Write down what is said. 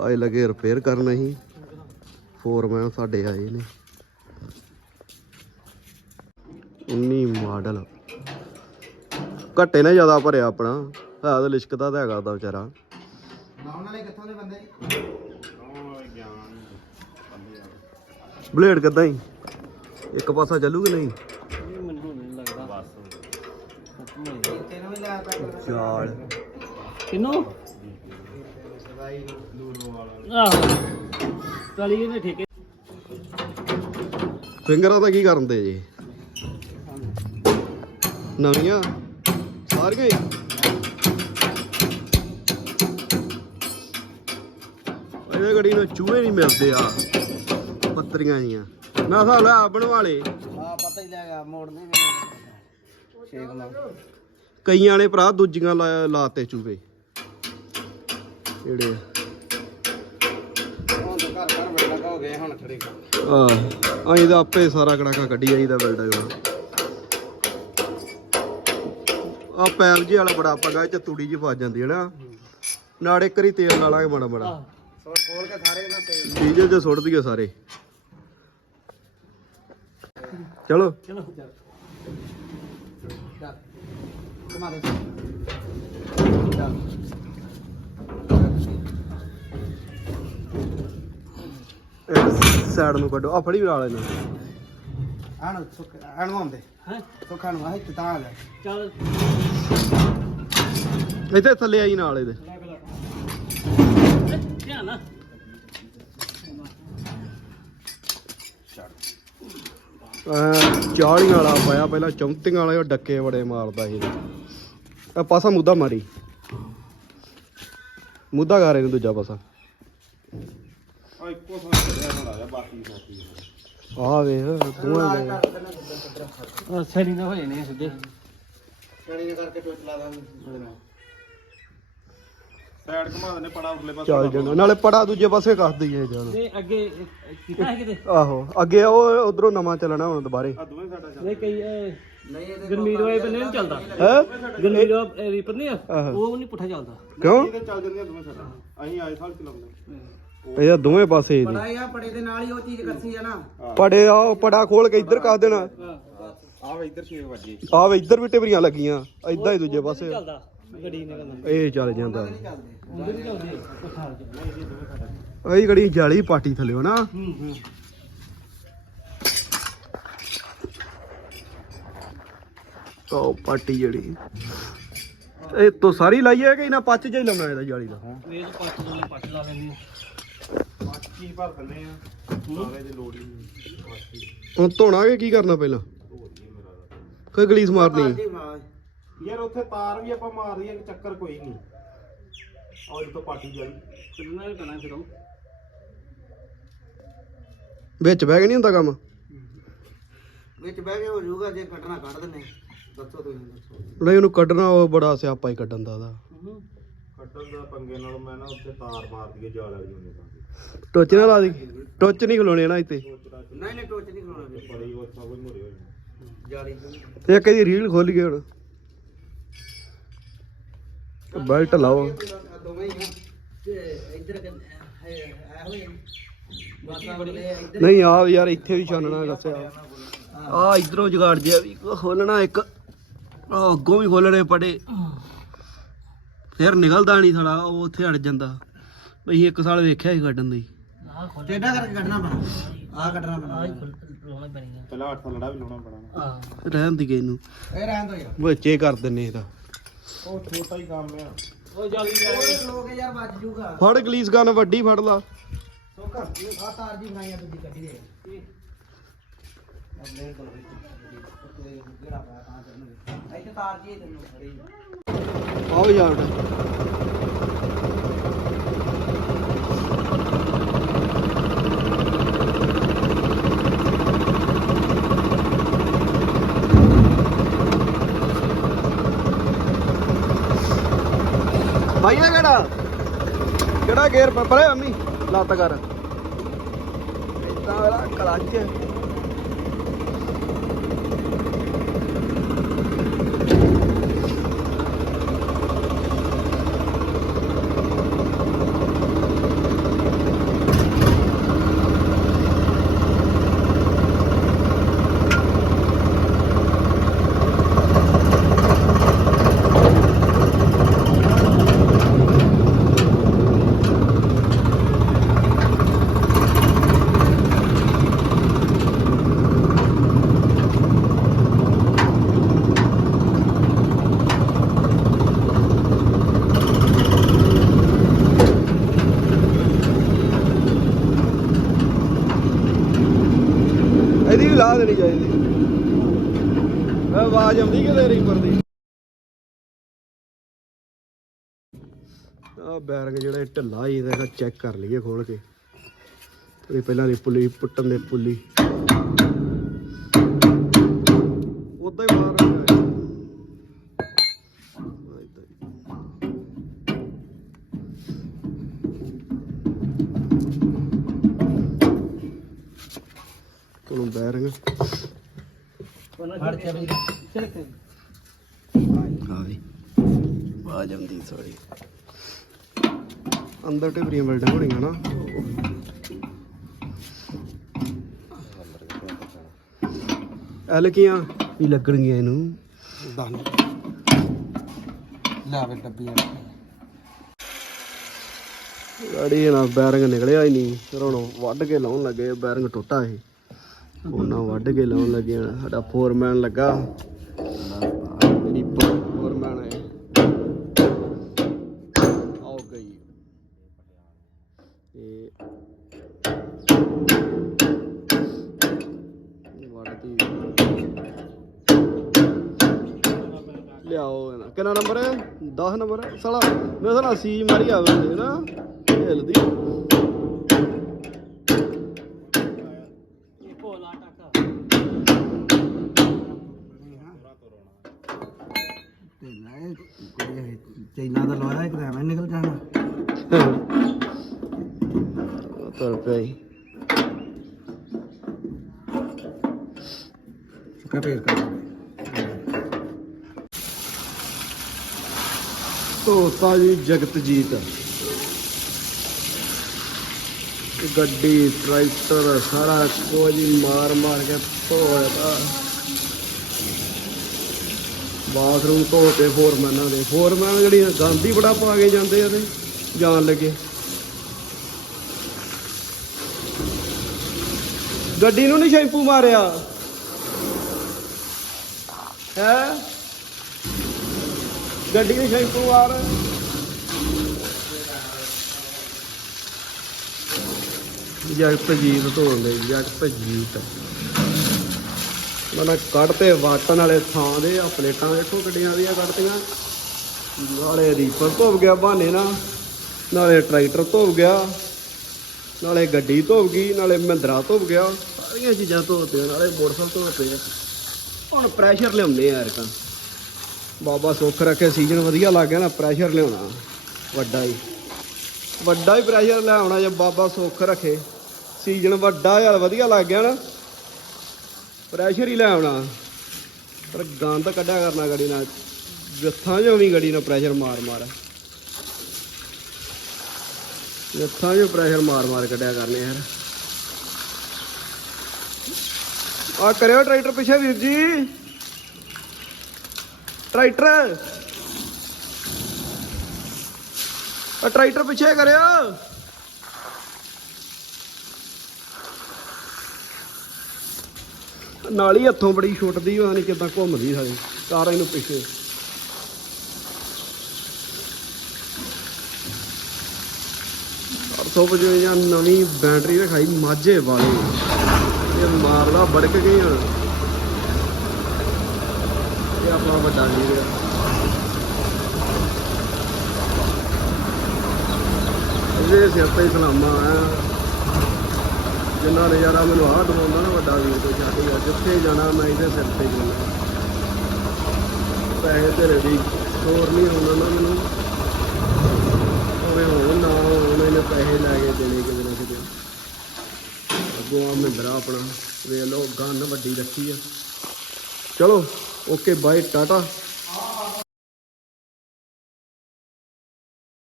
ਆਏ ਲੱਗੇ ਰਿਪੇਅਰ ਕਰਨ ਅਸੀਂ। ਫੋਰਮੈਨ ਸਾਡੇ ਆਏ ਨੇ। 19 ਮਾਡਲ। ਘੱਟੇ ਨੇ ਜ਼ਿਆਦਾ ਭਰਿਆ ਆਪਣਾ। ਹੈ ਤਾਂ ਲਿਸ਼ਕਦਾ ਤਾਂ ਹੈਗਾ ਉਹਦਾ ਵਿਚਾਰਾ। ਲਾਉਣ ਵਾਲੇ ਕਿੱਥੋਂ ਦੇ ਬੰਦੇ ਬਲੇਡ ਕਿੱਦਾਂ ਹੀ ਇੱਕ ਪਾਸਾ ਚੱਲੂ ਕਿ ਨਹੀਂ ਚਾਲ। ਕਿਨੂੰ? ਆਹ। ਚਲੀ ਇਹਨੇ ਠੇਕੇ ਫਿੰਗਰਾਂ ਦਾ ਕੀ ਕਰਨ ਦੇ ਜੀ? ਨਵੀਆਂ? ਸਾਰੀਆਂ ਹੀ? ਇਹਦੇ ਗੜੀ ਨੂੰ ਚੂਹੇ ਨਹੀਂ ਮਿਲਦੇ ਆ। ਪੱਤਰੀਆਂ ਜੀਆਂ। ਨਾ ਸਾ ਲੈ ਬਣਵਾ ਲੇ ਆ ਪਤਾ ਹੀ ਲੱਗਾ ਮੋੜਨੇ ਵੀ ਛੇਕ ਲਾ ਕਈਆਂ ਨੇ ਭਰਾ ਦੂਜੀਆਂ ਲਾ- ਲਾਤੇ ਚੂਹੇ। ਜਿਹੜੇ ਹੁਣ ਹੋ ਗਏ ਹੁਣ ਖੜੇ ਆ ਅਸੀਂ ਤਾਂ ਆਪੇ ਸਾਰਾ ਕੜਾਕਾ ਕੱਢੀ ਜਾਈਦਾ ਬਿਲਡਿੰਗ ਦਾ ਆ ਪੈਪ ਜੀ ਵਾਲਾ ਬੜਾ ਪੰਗਾ ਚ ਤੂੜੀ ਜੀ ਫਸ ਜਾਂਦੀ ਹੈ ਨਾ। ਨਾੜੇ ਕਰੀ ਤੇਲ ਲਾਲਾਂਗੇ ਬੜਾ ਬੜਾ ਸੋ ਖੋਲ ਕੇ ਸਾਰੇ ਇਹਨਾਂ ਤੇ ਡੀਜ਼ਲ ਚ ਸੁੱਟ ਦਈਏ ਸਾਰੇ। ਚਲੋ। ਚਲੋ ਚੱਲ। ਕਮਾ ਦੇ। ਸਾਈਡ ਨੂੰ ਕੱਢੋ। ਆ ਫੜੀ ਵੀ ਨਾਲ ਇਹਨਾਂ। ਆਣ ਸੁੱਕ ਆਣ ਆਉਂਦੇ ਹੈ? ਸੁੱਖਾਂ ਨੂੰ ਆਹ ਤਾਂ ਆ ਗਿਆ। ਚੱਲ। ਇੱਥੇ ਥੱਲੇ ਆਈ ਨਾਲ ਇਹਦੇ। ਲੈ ਪਹਿਲਾਂ ਧਿਆਨ ਨਾਲ। ਐਂ ਚਾਲੀਆਂ ਵਾਲਾ ਪਾਇਆ ਪਹਿਲਾਂ ਚੌਂਤੀਆਂ ਵਾਲੇ ਉਹ ਡੱਕੇ ਬੜੇ ਮਾਰਦਾ ਸੀ। ਆ ਪਾਸਾ ਮੁੱਦਾ ਮਾਰੀ। ਮੁੱਦਾ ਕਰ ਇਹਨੂੰ ਦੂਜਾ ਪਾਸਾ। ਆ ਇੱਕੋ ਥਾਂ ਚੜਿਆ ਹੁਣ ਆ ਗਿਆ ਬਾਕੀ ਸਾਥੀ ਆ ਵੇਖ ਦੇ ਆਹ ਸੈਰੀ ਨਾ ਹੋ ਜਾਣੇ ਆ ਸਿੱਧੇ। ਕਣੀ ਨੇ ਕਰਕੇ ਟੋਚ ਲਾ ਦਾਂਗੇ। ਸਾਈਡ ਘੁਮਾ ਦਨੇ ਪੜਾ ਉਰਲੇ ਪਾਸੇ ਚੱਲ ਜਾਣਾ। ਨਾਲੇ ਪੜਾ ਦੂਜੇ ਪਾਸੇ ਕੱਸ ਦਈਏ ਜਾਣ। ਤੇ ਅੱਗੇ ਕੀਤਾ ਹੈ ਕਿਤੇ? ਆਹੋ ਅੱਗੇ ਉਹ ਉਧਰੋਂ ਨਵਾਂ ਚੱਲਣਾ ਹੁਣ ਦੁਬਾਰੇ। ਆ ਦੋਵੇਂ ਸਾਡਾ ਚੱਲ ਨਹੀਂ ਕਈ ਨਹੀਂ ਇਹਦੇ ਗਰਮੀਰ ਵਾਲੇ ਬੰਨੇ ਨਹੀਂ ਚੱਲਦਾ। ਹੈ? ਗਰਮੀਰ ਵਾਲਾ ਰੀਪਰ ਨਹੀਂ ਆ। ਆਹੋ। ਉਹ ਨਹੀਂ ਪੁੱਠਾ ਚੱਲਦਾ। ਕਿਉਂ? ਇਹਦੇ ਚੱਲ ਜਾਂਦੀਆਂ ਦੋਵੇਂ ਸਾਡਾ। ਅਸੀਂ ਆਏ ਸਾਲ ਚਲਾਉਂਦੇ ਇਹ ਦੋਵੇਂ ਪਾਸੇ ਇਹਦੇ ਪੜਾ ਆ ਪੜੇ ਦੇ ਨਾਲ ਹੀ ਉਹ ਚੀਜ਼ ਕੱਸੀ ਆ ਨਾ। ਪੜੇ ਆ ਉਹ ਪੜਾ ਖੋਲ ਕੇ ਇੱਧਰ ਕੱਸ ਦੇਣਾ। ਆ ਵੇ ਇੱਧਰ 6 ਵਜੇ। ਆ ਵੇ ਇੱਧਰ ਵੀ ਟਿਬਰੀਆਂ ਲੱਗੀਆਂ ਏਦਾਂ ਹੀ ਦੂਜੇ ਪਾਸੇ। ਚੱਲਦਾ ਗੱਡੀ ਨਿਕਲਦਾ। ਇਹ ਚੱਲ ਜਾਂਦਾ। ਇਹ ਗੜੀ ਜਾਲੀ ਪਾਟੀ ਥੱਲੇ ਨਾ ਹੂੰ ਹੂੰ। ਪਾਟੀ ਜਿਹੜੀ। ਇਹ ਤੋਂ ਸਾਰੀ ਲਾਈ ਹੈ ਕਿ ਇਹਨਾਂ ਪੱਚ ਹੀ ਲਾਉਣਾ ਇਹਦਾ ਜਾਲੀ ਦਾ? ਵੇਲ ਪੱਟ ਦੋਨੇ ਪੱਟ ਲਾ ਲੈਂਦੇ ਆ। ਬਾਕੀ ਭਰ ਦਿੰਦੇ ਆ। ਸਾਰੇ ਦੀ ਲੋੜ ਹੀ ਨਹੀਂ ਬਾਕੀ। ਹੁਣ ਧੋਣਾ ਕਿ ਕੀ ਕਰਨਾ ਪਹਿਲਾਂ? ਕੋਈ ਗਲੀਸ ਮਾਰਨੀ ਮਾਂ ਯਾਰ ਉੱਥੇ ਤਾਰ ਵੀ ਆਪਾਂ ਮਾਰ ਦਈਏ ਚੱਕਰ ਕੋਈ ਨਹੀਂ। ਔਰ ਤੋਂ ਪਾਟੀ ਜਾਈ। ਵੀ ਪੈਣਾ ਫਿਰ ਉਹ? ਵਿੱਚ ਬਹਿ ਕੇ ਨਹੀਂ ਹੁੰਦਾ ਕੰਮ? ਵਿੱਚ ਬਹਿ ਕੇ ਹੋ ਜਾਊਗਾ ਜੇ ਕੱਢਣਾ ਕੱਢ ਦਿੰਨੇ ਦੱਸੋ ਤੁਸੀਂ ਦੱਸੋ। ਨਹੀਂ ਉਹਨੂੰ ਕੱਢਣਾ ਉਹ ਬੜਾ ਸਿਆਪਾ ਹੀ ਕੱਢਣ ਦਾ ਉਹਦਾ। ਹੂੰ। ਕੱਟਣ ਦਾ ਪੰਗੇ ਨਾਲ ਮੈਂ ਨਾ ਉੱਥੇ ਤਾਰ ਮਾਰ ਦਈਏ ਜਾਲ ਵਾਲੀ ਹੁੰਦੀ ਤਾਂ। ਟੋਚ ਨਾ ਲਾ ਦੀ। ਟੋਚ ਨਹੀਂ ਖਲੋਣੇ ਨਾ ਇੱਥੇ। ਨਹੀਂ ਨਹੀਂ ਟੋਚ ਨਹੀਂ ਖਲਾਉਣਾ ਵੀ ਬੜੀ ਉਹ ਸਭ ਕੁਝ ਮੁਰੇ ਜਾਲੀ ਤੇ ਇੱਕ ਇਹਦੀ ਰੀਲ ਖੋਲ ਗਏ ਹੁਣ। ਬੈਲਟ ਲਾਓ। ਦੋਵੇਂ ਹੀ ਆ। ਤੇ ਇੱਧਰ ਹੈ ਇਹੋ ਹੀ ਬਾਤਾਂ ਬੜੇ ਇੱਧਰ। ਨਹੀਂ ਆ ਯਾਰ ਇੱਥੇ ਵੀ ਛਾਨਣਾ ਦੱਸਿਆ। ਆ ਇਧਰੋਂ ਜਗਾੜ ਜਿਆ ਵੀ। ਖੋਲਣਾ ਇੱਕ। ਆ ਅੱਗੋਂ ਵੀ ਖੋਲਣੇ ਪੜੇ। ਫਿਰ ਨਿਕਲਦਾ ਨਹੀਂ ਸਾਲਾ ਉਹ ਉੱਥੇ ਅੜ ਜਾਂਦਾ। ਬਈ ਇੱਕ ਸਾਲ ਵੇਖਿਆ ਸੀ ਕੱਢਣ ਦੀ ਆਹ ਖੋਲ ਟੇਡਾ ਕਰਕੇ ਕੱਢਣਾ ਪੈਣਾ। ਆ ਕੱਢਣਾ ਪੈਣਾ। ਆਹ ਖੋਲ ਲਾਉਣਾ ਪੈਣੀ ਆ। ਪਹਿਲਾਂ 8 ਲੜਾ ਵੀ ਲਾਉਣਾ ਪੈਣਾ। ਆਹ। ਰਹਿਣ ਦੀ ਗਈ ਨੂੰ। ਇਹ ਰਹਿਣ ਦੋ ਯਾਰ। ਵਿੱਚੇ ਕਰ ਦਿੰਨੇ ਇਹਦਾ। ਉਹ ਛੋਟਾ ਹੀ ਕੰਮ ਆ। ਉਹ ਜਾਲੀ ਉਹ ਲੋਕ ਯਾਰ ਵੱਜ ਜੂਗਾ। ਫੜ ਗਲੀਸ ਗਨ ਵੱਡੀ ਫੜ ਲਾ। ਸੋਕਾ ਆ ਤਾਰ ਜੀ ਬਣਾਈ ਆ ਦੂਜੀ ਕੱਢੀ ਦੇ। ਆਓ ਯਾਰ ਭਾਈ ਇਹ ਕਿਹੜਾ? ਕਿਹੜਾ ਗੇਅਰ ਪਰੇ ਅੰਮੀ ਲੱਤ ਕਰ। ਇਦਾਂ ਵਾਲਾ ਕਲੱਚ ਨਹੀਂ ਲਾ ਦੇਣੀ ਚਾਹੀਦੀ ਇਹ ਆਵਾਜ਼ ਆਉਂਦੀ ਕਿ ਰੀਪਰ ਦੀ? ਆ ਬੈਰਗ ਜਿਹੜਾ ਇਹ ਢਿੱਲਾ ਹੀ, ਇਹਦਾ ਚੈੱਕ ਕਰ ਲਈਏ ਖੋਲ ਕੇ। ਇਹ ਪਹਿਲਾਂ ਦੀ ਪੁਲੀ, ਪੁੱਟਣ ਦੇ ਪੁਲੀ। ਉਦਾਂ ਹੀ ਬਾਹਰ ਆ। ਕੋਲੋਂ ਬੈਰਗ ਫੜ ਆ ਵੀ ਆ ਜਾਂਦੀ ਸੋਰੀ ਅੰਦਰ ਟਿਬਰੀਆਂ ਬਿਲਡਿੰਗ ਹੋਣੀਆਂ ਨਾ। ਐਲ ਕੀਆਂ? ਵੀ ਲੱਗਣਗੀਆਂ ਇਹਨੂੰ। ਲਾਵੇ ਡੱਬੀ ਗਾੜੀ ਨਾ ਬੈਰਿੰਗ ਨਿਕਲਿਆ ਹੀ ਨਹੀਂ। ਫਿਰ ਹੁਣ ਵੱਢ ਕੇ ਲਾਉਣ ਲੱਗੇ ਬੈਰਿੰਗ ਟੁੱਟਾ ਇਹ। ਉਹਨਾਂ ਵੱਢ ਕੇ ਲਾਉਣ ਲੱਗੇ ਆ। ਸਾਡਾ ਫੋਰਮੈਨ ਲੱਗਾ। ਮੇਰੀ ਫੋਰਮੈਨ ਹੈ। ਆਓ ਗਈ। ਇਹ ਵੱਢਦੀ ਲਿਆਓ ਇਹਨਾਂ। ਕਿੰਨਾ ਨੰਬਰ ਹੈ? 10 ਨੰਬਰ ਸਾਲਾ, ਮੇਰੇ ਨਾਲ ਸੀ ਮਾਰੀ ਆਵੇ ਨਾ। ਹਿਲਦੀ। ਚੈਨਾ ਦਾ ਲਵਾਇਆ ਇੱਕ ਤਾਂ ਐਵੇਂ ਨਿਕਲ ਜਾਣਾ। ਤੁਰ ਪਿਆ ਜੀ ਸੁੱਕਾ ਪੇਰ ਕਰ। ਧੋਤਾ ਜੀ ਜਗਤਜੀਤ। ਗੱਡੀ ਟਰੈਕਟਰ ਸਾਰਾ ਕੁਝ ਮਾਰ ਮਾਰ ਕੇ ਧੋਇਆ ਬਾਥਰੂਮ ਧੋਤੇ ਫੋਰਮੈਨਾਂ ਦੇ ਫੋਰਮੈਨ ਜਿਹੜੀਆਂ ਗੰਦ ਬੜਾ ਪਾ ਕੇ ਜਾਂਦੇ ਆ ਤੇ ਜਾਣ ਲੱਗੇ। ਗੱਡੀ ਨੂੰ ਨਹੀਂ ਸ਼ੈਂਪੂ ਮਾਰਿਆ। ਹੈ? ਗੱਡੀ ਨੂੰ ਸ਼ੈਂਪੂ ਮਾਰ। ਜਗਤ ਜੀਤ ਧੋਂਦੇ ਜਗਤ ਜੀਤ। ਮਨਾ ਕੱਢਤੇ ਵਾਟਣ ਵਾਲੇ ਥਾਂ ਦੇ ਆ, ਪਲੇਟਾਂ ਵੇਖੋ ਗੱਡੀਆਂ ਦੀਆਂ ਕੱਢਤੀਆਂ। ਨਾਲੇ ਰੀਪਰ ਧੋਬ ਗਿਆ ਬਹਾਨੇ ਨਾਲ, ਨਾਲੇ ਟਰੈਕਟਰ ਧੋਬ ਗਿਆ, ਨਾਲੇ ਗੱਡੀ ਧੋਬ ਗਈ, ਨਾਲੇ ਮਹਿੰਦਰਾ ਧੋਬ ਗਿਆ। ਸਾਰੀਆਂ ਚੀਜ਼ਾਂ ਧੋਤੀਆਂ ਨਾਲੇ ਮੋਟਰਸਾਈਕਲ ਧੋਤੇ ਆ। ਹੁਣ ਪ੍ਰੈਸ਼ਰ ਲਿਆਉਂਦੇ ਆ ਯਾਰ ਬਾਬਾ ਸੁੱਖ ਰੱਖੇ ਸੀਜ਼ਨ ਵਧੀਆ ਲੱਗ ਗਿਆ ਨਾ ਪ੍ਰੈਸ਼ਰ ਲਿਆਉਣਾ, ਵੱਡਾ ਹੀ। ਵੱਡਾ ਹੀ ਪ੍ਰੈਸ਼ਰ ਲਿਆਉਣਾ ਜੇ ਬਾਬਾ ਸੁੱਖ ਰੱਖੇ। ਸੀਜ਼ਨ ਵੱਡਾ ਯਾਰ, ਵਧੀਆ ਲੱਗ ਗਿਆ ਨਾ। ਪ੍ਰੈਸ਼ਰ ਹੀ ਲੈ ਆਉਣਾ। ਪਰ ਗੰਦ ਕੱਢਿਆ ਕਰਨਾ ਗੜੀ ਨਾਲ। ਜੱਥਾਂ ਜੋ ਵੀ ਗੜੀ ਨਾਲ ਪ੍ਰੈਸ਼ਰ ਮਾਰ ਮਾਰ। ਜੱਥਾਂ ਜੋ ਪ੍ਰੈਸ਼ਰ ਮਾਰ ਮਾਰ ਕੱਢਿਆ ਕਰਨੇ ਯਾਰ। ਆ ਕਰਿਓ ਟਰੈਕਟਰ ਪਿੱਛੇ ਵੀਰ ਜੀ। ਟਰੈਕਟਰ ਆ ਟਰੈਕਟਰ ਪਿੱਛੇ ਕਰਿਓ। ਨਾਲ ਹੀ ਹੱਥੋਂ ਬੜੀ ਛੁੱਟਦੀ ਉਹ ਨਹੀਂ ਕਿਦਾਂ ਘੁੰਮਦੀ ਸਾਰੀ ਕਾਰ ਇਹਨੂੰ ਪਿੱਛੇ। ਸੌ ਵਜੇ ਜਾਂ ਨਵੀਂ ਬੈਟਰੀ ਰਖਾਈ ਮਾਝੇ ਵਾਲੀ। ਇਹ ਮਾਰਦਾ ਬੜਕ ਗਈ ਹੁਣ ਇਹ ਆਪਣਾ ਵੱਡਾ ਵੀਰ ਆ ਇਹਦੇ ਸਿਰ ਤੇ ਹੀ ਸਲਾਮਾ ਆ। ਜਿੰਨਾ ਨਜ਼ਾਰਾ ਮੈਨੂੰ ਆਹ ਦਵਾਉਂਦਾ ਨਾ ਵੱਡਾ ਵੀਰ ਕੋਈ ਛੱਡ ਗਿਆ ਜਿੱਥੇ ਜਾਣਾ ਮੈਂ ਇਹਦੇ ਸਿਰ ਤੇ ਜਾਣਾ। ਪੈਸੇ ਤੇਰੇ ਵੀ ਹੋਰ ਨਹੀਂ ਆਉਂਦਾ ਨਾ। ਮੈਨੂੰ ਹੋਵੇ ਹੋਣ ਨਾ ਹੋਣ ਇਹਨੇ ਪੈਸੇ ਲੈ ਕੇ ਦੇਣੇ ਕਿਤੇ ਨਾ ਕਿਤੇ। ਅੱਗੋਂ ਆ ਮਹਿੰਦਰਾ ਆਪਣਾ, ਵੇਖ ਲਓ, ਗੰਨ ਵੱਡੀ ਰੱਖੀ ਆ। ਚਲੋ ਓਕੇ ਬਾਏ ਟਾਟਾ